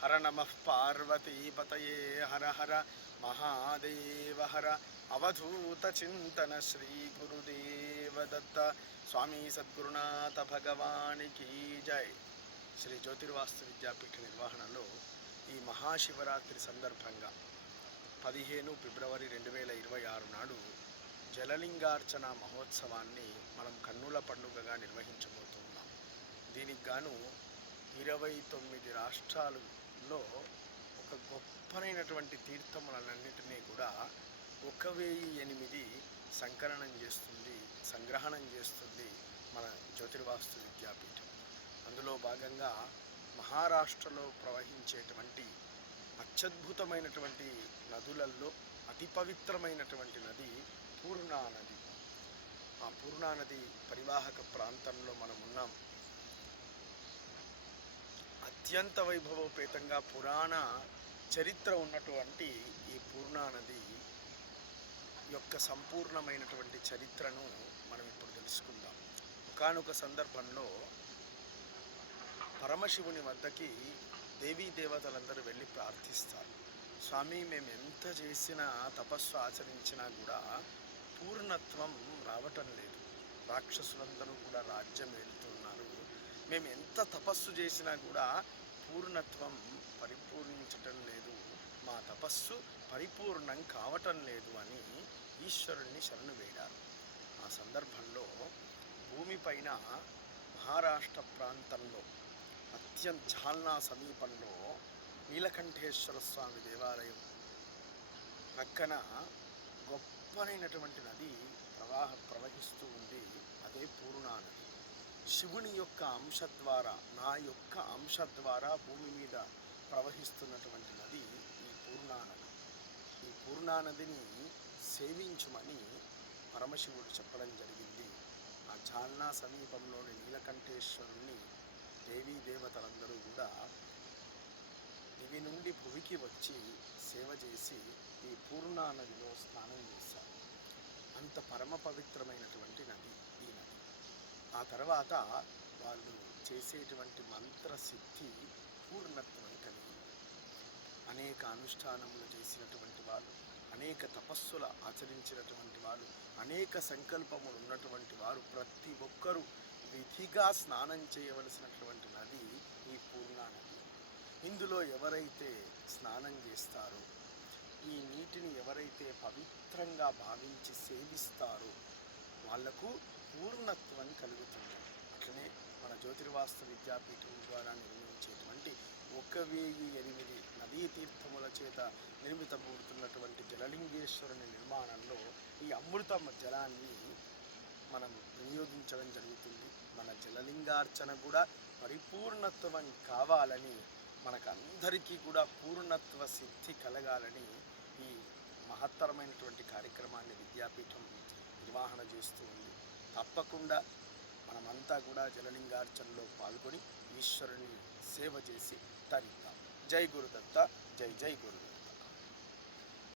హర నమ పార్వతీపతయే హర హర మహాదేవ హర అవధూత చింతన శ్రీ గురుదేవ దత్త స్వామి సద్గురునాథ భగవానికి జై శ్రీ జ్యోతిర్వాస్తు విద్యాపీఠ నిర్వహణలో ఈ మహాశివరాత్రి సందర్భంగా పదిహేను ఫిబ్రవరి రెండు వేల ఇరవై ఆరు నాడు జలలింగార్చన మహోత్సవాన్ని మనం కన్నుల పండుగగా నిర్వహించబోతున్నాం. దీనికి గాను ఇరవై తొమ్మిది రాష్ట్రాలు లో ఒక గొప్పనైనటువంటి తీర్థములన్నింటినీ కూడా ఒక వెయ్యి ఎనిమిది సంకలనం చేస్తుంది సంగ్రహణం చేస్తుంది మన జ్యోతిర్వాస్తు విద్యాపీఠం. అందులో భాగంగా మహారాష్ట్రలో ప్రవహించేటువంటి అత్యద్భుతమైనటువంటి నదులలో అతి పవిత్రమైనటువంటి నది పూర్ణానది. ఆ పూర్ణానది పరివాహక ప్రాంతంలో మనం ఉన్నాం. అత్యంత వైభవోపేతంగా పురాణ చరిత్ర ఉన్నటువంటి ఈ పూర్ణా నది యొక్క సంపూర్ణమైనటువంటి చరిత్రను మనం ఇప్పుడు తెలుసుకుందాం. ఒకనొక సందర్భంలో పరమశివుని వద్దకి దేవీ దేవతలందరూ వెళ్ళి ప్రార్థిస్తారు. స్వామి మేము ఎంత చేసినా తపస్సు ఆచరించినా కూడా పూర్ణత్వం రావటం లేదు. రాక్షసులందరూ కూడా రాజ్యం వెళ్తున్నారు మేము ఎంత తపస్సు చేసినా కూడా పూర్ణత్వం పరిపూర్ణించటం లేదు. మా తపస్సు పరిపూర్ణం కావటం లేదు అని ఈశ్వరుణ్ణి శరణు వేడారు. ఆ సందర్భంలో భూమిపైన మహారాష్ట్ర ప్రాంతంలో అత్యంత ఝాల్నా సమీపంలో నీలకంఠేశ్వర స్వామి దేవాలయం పక్కన గొప్పనైనటువంటి నది ప్రవాహ ప్రవహిస్తూ ఉంది. శివుని యొక్క అంశ ద్వారా నా యొక్క అంశ ద్వారా భూమి మీద ప్రవహిస్తున్నటువంటి నది ఈ పూర్ణానది. ఈ పూర్ణానదిని సేవించుమని పరమశివుడు చెప్పడం జరిగింది. ఆ జాల్నా సమీపంలోని నీలకంఠేశ్వరుణ్ణి దేవీ దేవతలందరూ కూడా దివి నుండి భువికి వచ్చి సేవ చేసి ఈ పూర్ణానదిలో స్నానం చేశారు. అంత పరమ పవిత్రమైనటువంటి నది ఈ నది. ఆ తర్వాత వాళ్ళు చేసేటువంటి మంత్ర సిద్ధి పూర్ణత్వం కలిగింది అనేక అనుష్ఠానములు చేసినటువంటి వాళ్ళు అనేక తపస్సులు ఆచరించినటువంటి వాళ్ళు అనేక సంకల్పములు ఉన్నటువంటి వారు ప్రతి ఒక్కరూ విధిగా స్నానం చేయవలసినటువంటి నది ఈ పూర్ణా నది ఇందులో ఎవరైతే స్నానం చేస్తారో ఈ నీటిని ఎవరైతే పవిత్రంగా భావించి సేవిస్తారో వాళ్ళకు పూర్ణత్వాన్ని కలుగుతుంది. అట్లనే మన జ్యోతిర్వాస్తు విద్యాపీఠం ద్వారా నిర్మించేటువంటి ఒక వెయ్యి ఎనిమిది నదీ తీర్థముల చేత నిర్మితమవుతున్నటువంటి జలలింగేశ్వరుని నిర్మాణంలో ఈ అమృత జలాన్ని మనం వినియోగించడం జరుగుతుంది. మన జలలింగార్చన కూడా పరిపూర్ణత్వం కావాలని మనకందరికీ కూడా పూర్ణత్వ సిద్ధి కలగాలని ఈ మహత్తరమైనటువంటి కార్యక్రమాన్ని విద్యాపీఠం నిర్వహణ చేస్తూ ఉంది. తప్పకుండా మనమంతా కూడా జలలింగార్చనలో పాల్గొని ఈశ్వరుని సేవ చేసి తరిద్దాం. జై గురుదత్త జై జై గురుదత్త.